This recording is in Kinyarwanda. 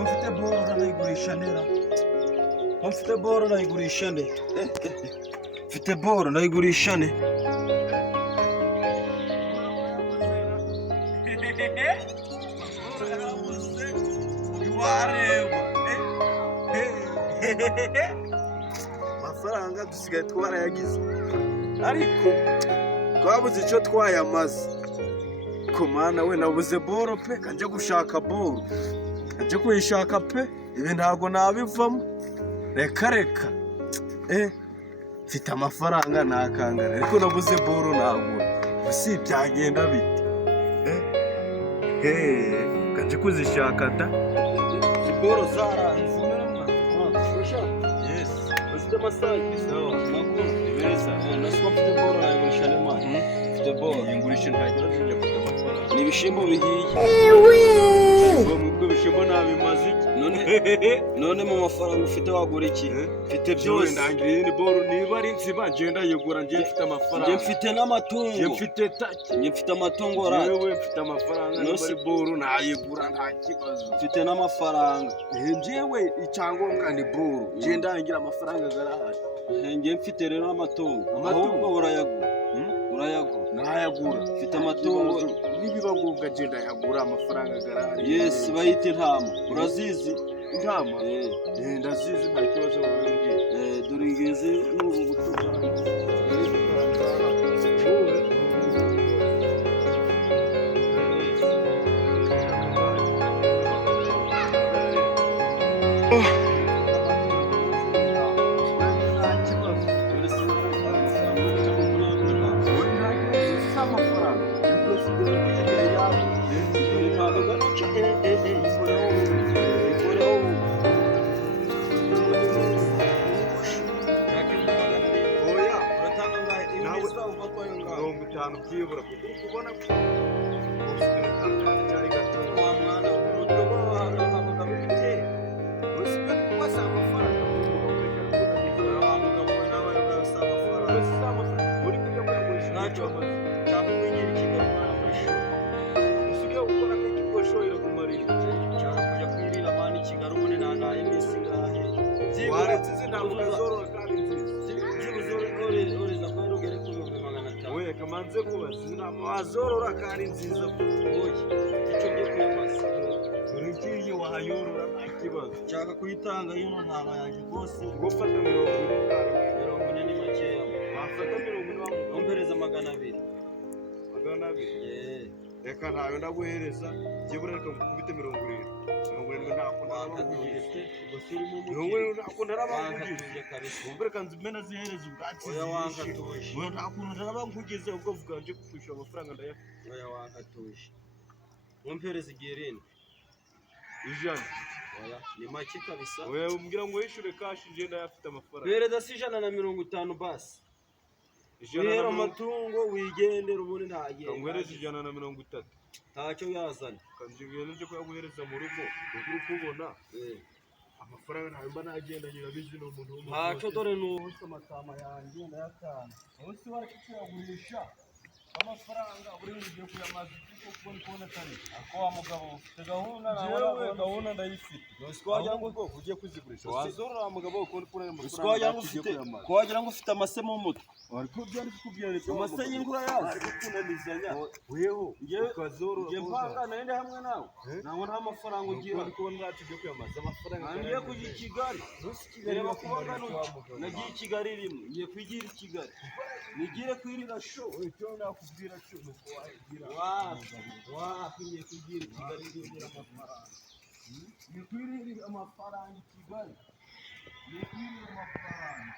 Mfite boro nayigurisha nera. Mfite boro nayigurisha ne. Mfite boro nayigurisha ne. Amafaranga dusigaye twarayagize ariko twabuze icyo twayamaze. Komana we nabuze boro pe, kanje gushaka boro, kanje kuyishaka pe, ibi ntabwo nabivamo. Reka mfite amafaranga nakangana ariko nabuze boro nagura. Usi byagenda bite? Kanje kuzishaka da. Boro zaranze. Yes. Ufite amasaha Sawa, makuru nimeza. Nasuko mfite boro nayigurisha ne man. Mfite boro yingurisha ntagira nje kujya amafaranga. ni ibishimbo bihiye. Ubwo bishimbo nabimaze iki? None mu mafaranga ufite wagura iki? Mfite byose. Ndangiriye ni boro niba ari nziba ngenda yigura ngiye mfite amafaranga. Nje mfite n'amatungo. Nje mfite taki. Nje mfite amatungo rati. Yewe mfite amafaranga n'abari boro nayigura nta kibazo. Mfite n'amafaranga. Njyewe icyangombwa ni boro. Nje ndangira amafaranga garahari. Nje mfite rero amatungo. Ahubwo urayagura. Urayagura. Nayagura. Mfite amatungo. Nibiba ngombwa nje ndayagura amafaranga garahari. Yes, bayita intama. Urazizi? Intama? Ndazizi nta kibazo wowe mbwira. Dore ngeze n'ubu butungo. Byibura kuko kubona ko wa mwana urugo wahaga bite usika kwasa amafaranga umugabo we nawe arasaba amafaranga uri kujya kuyagurisha ntacyo cyangwa kwigira ikigali mwagurisha usigaye gukora nk'igikoshoyera ku marira cyangwa kujya kwirira abandi kigali ubundi nta iminsi ngahe waretse izi ntabwo zorora kandi nziza oreza kwari ugere ku 500. we kamanze kubaza izi ntabwo wazorora kandi nziza oye icyo ngiye kuyamaza uri ngiye wahayorora nta kibazo nshaka kuyitanga yino ntama yanjye rwose ngo fata 40 ni makeya wafata 40 umpereza 200. Reka ntayo ndaguhereza byibura reka ngukubite 70 ntabwo nakugirite ubasirimo ntabwo narabangugize ubwo reka nzimena zihereza ubwatsi oya wankatuje we ntabwo narabangugize ubwo vuga nje kwishyura amafaranga ndayafite oya wankatuje umpereza igirini ijana oya ni make kabisa oya umbwira ngo wishyure cash nje ndayafite amafaranga bereza si 150 basi rero amatungo wigendera ubundi ntagenda ngwereza 130 ntacyo yazanye kanjye nje kuyaguhereza mu rugo uri kubona amafaranga ntayo mba nagenda nyirabizi no muntu ntacyo dore n'ubusa amatama yanjye ndayatanga ubusi bari kuyagurisha amafaranga buri ngiye kuyamaza kuko kubona tani ako wa mugabo ufite gahunda nawe gahunda ndayifite wagira ngo ugiye kuzigurisha wazorora mugabo uko kuri amafaranga wagira ngo ufite amase mu mutwe ariko byari kukubwira leta amase y'ingura yaje kunanizanya weho ukazorora ngiye mpanga nende hamwe nawe nawe nta mafaranga ugira ariko nzacu byo kuyamaza amafaranga ngiye kujya i Kigali reba kubanga nagiye i Kigali rimwe ngiye kwigira i Kigali nigire kwirira show icyo nakubwira cyo nuko wagira ngiye kwigira i Kigali ngira amafaranga ni kwirira amafaranga i Kigali ni kwirira amafaranga